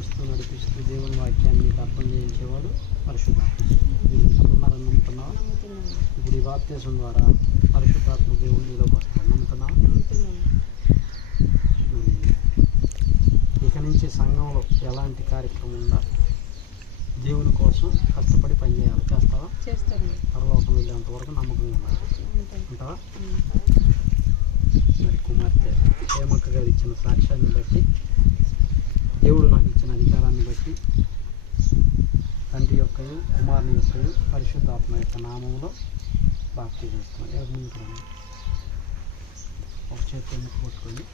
బలపరుస్తూ నడిపిస్తూ దేవుని వాక్యాన్ని మీకు అర్థం చేయించేవాడు పరిశుద్ధాత్మ. మీరు ఉన్నారని నమ్ముతున్నావా? ఇప్పుడు ఈ బాప్తిసం ద్వారా పరిశుద్ధాత్మ దేవుడు నీలోకి వస్తాడు. నమ్ముతున్నావా? ఇక నుంచి సంఘంలో ఎలాంటి కార్యక్రమం ఉందా దేవుని కోసం కష్టపడి పనిచేయాలి. చేస్తావా? పరలోకం వెళ్ళేంత వరకు నమ్మకంగా ఉండాలి. ఉంటావా? మరి కుమార్తె హేమక్క గారు ఇచ్చిన సాక్ష్యాన్ని బట్టి, దేవుడు నాకు ఇచ్చిన అధికారాన్ని బట్టి తండ్రి యొక్కయు కుమారుని యొక్కయు పరిశుద్ధాత్మ యొక్క నామంలో బాప్తిజం చేస్తున్నాను. ఎవరి ముందుకు రండి. ఒక చేతితో ముక్కు కొట్టుకొని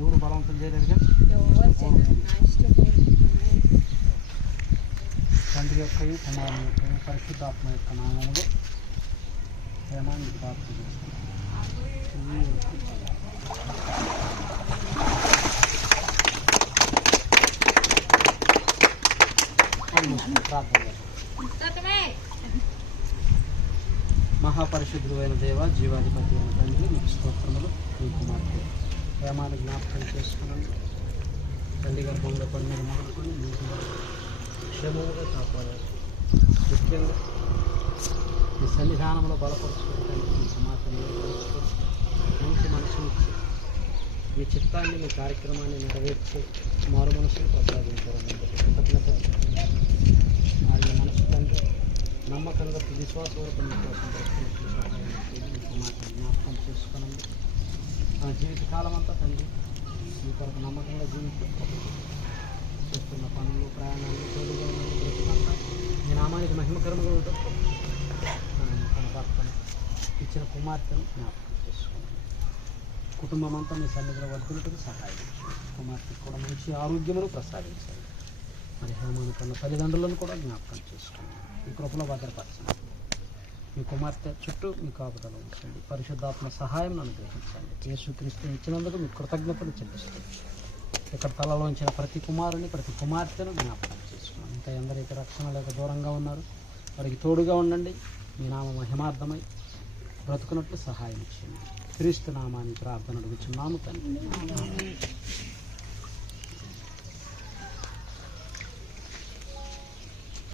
ఎవరు బలవంతం చేయలేదుగా. తండ్రి యొక్కయు కుమారుని యొక్కయు పరిశుద్ధాత్మ యొక్క నామంలో ప్రేమాన్ని బాప్తిజం చేస్తున్నాను. మహాపరిశుద్ధుడు అయిన దేవ, జీవాధిపతి అయిన తండ్రి, మీకు స్తోత్రములు. మీ కుమార్తె ప్రేమాన్ని జ్ఞాపకం చేసుకున్నాను. తల్లి గర్భంలో కొన్ని మొదలుకొని మీకు క్షేమంగా కాపాడారు. ముఖ్యంగా మీ సన్నిధానంలో బలపరుచుకోవడానికి మీ కుమార్తెను ఏర్పరచుకొని మంచి మనసునిచ్చి మీ చిత్తాన్ని, మీ కార్యక్రమాన్ని నెరవేర్చి మారు మనసును ప్రసాదించారని కృతజ్ఞత. ఆయన మనసు తండ్రి నమ్మకంగా విశ్వాసవరకు మీ కోసం మీ కుమార్తెను జ్ఞాపకం చేసుకోనండి. మన జీవితకాలం అంతా తండ్రి మీ కొరకు నమ్మకంగా జీవించుకోవాలి. చేస్తున్న పనులు, ప్రయాణాలు, తోడుగా బ్రతుకంతా మీ నామానికి మహిమకరంగా ఉంటుంది. తన భర్తను ఇచ్చిన కుమార్తెను జ్ఞాపకం చేసుకోండి. కుటుంబం అంతా మీ సన్నిధిలో వర్ధులకు సహాయం చేయండి. కుమార్తెకు కూడా మంచి ఆరోగ్యమును ప్రసాదించండి. మరి హేమాను కన్నా తల్లిదండ్రులను కూడా జ్ఞాపకం చేసుకోండి. మీ కృపలో భద్రపరచండి. మీ కుమార్తె చుట్టూ మీ కాపుదల ఉంచండి. పరిశుద్ధాత్మ సహాయం అనుగ్రహించండి. యేసుక్రీస్తు ఇచ్చినందుకు మీ కృతజ్ఞతలు చెల్లిస్తుంది. ఇక్కడ తలలోంచిన ప్రతి కుమారుని, ప్రతి కుమార్తెను జ్ఞాపకం చేసుకోండి. ఇంకా ఎందరైతే రక్షణ లేక దూరంగా ఉన్నారు వారికి తోడుగా ఉండండి. మీ నామ మహిమార్థమై బ్రతుకున్నట్లు సహాయం చేయండి. క్రీస్తు నామాన్ని ప్రార్థన అడుగుచున్నాము తండ్రి.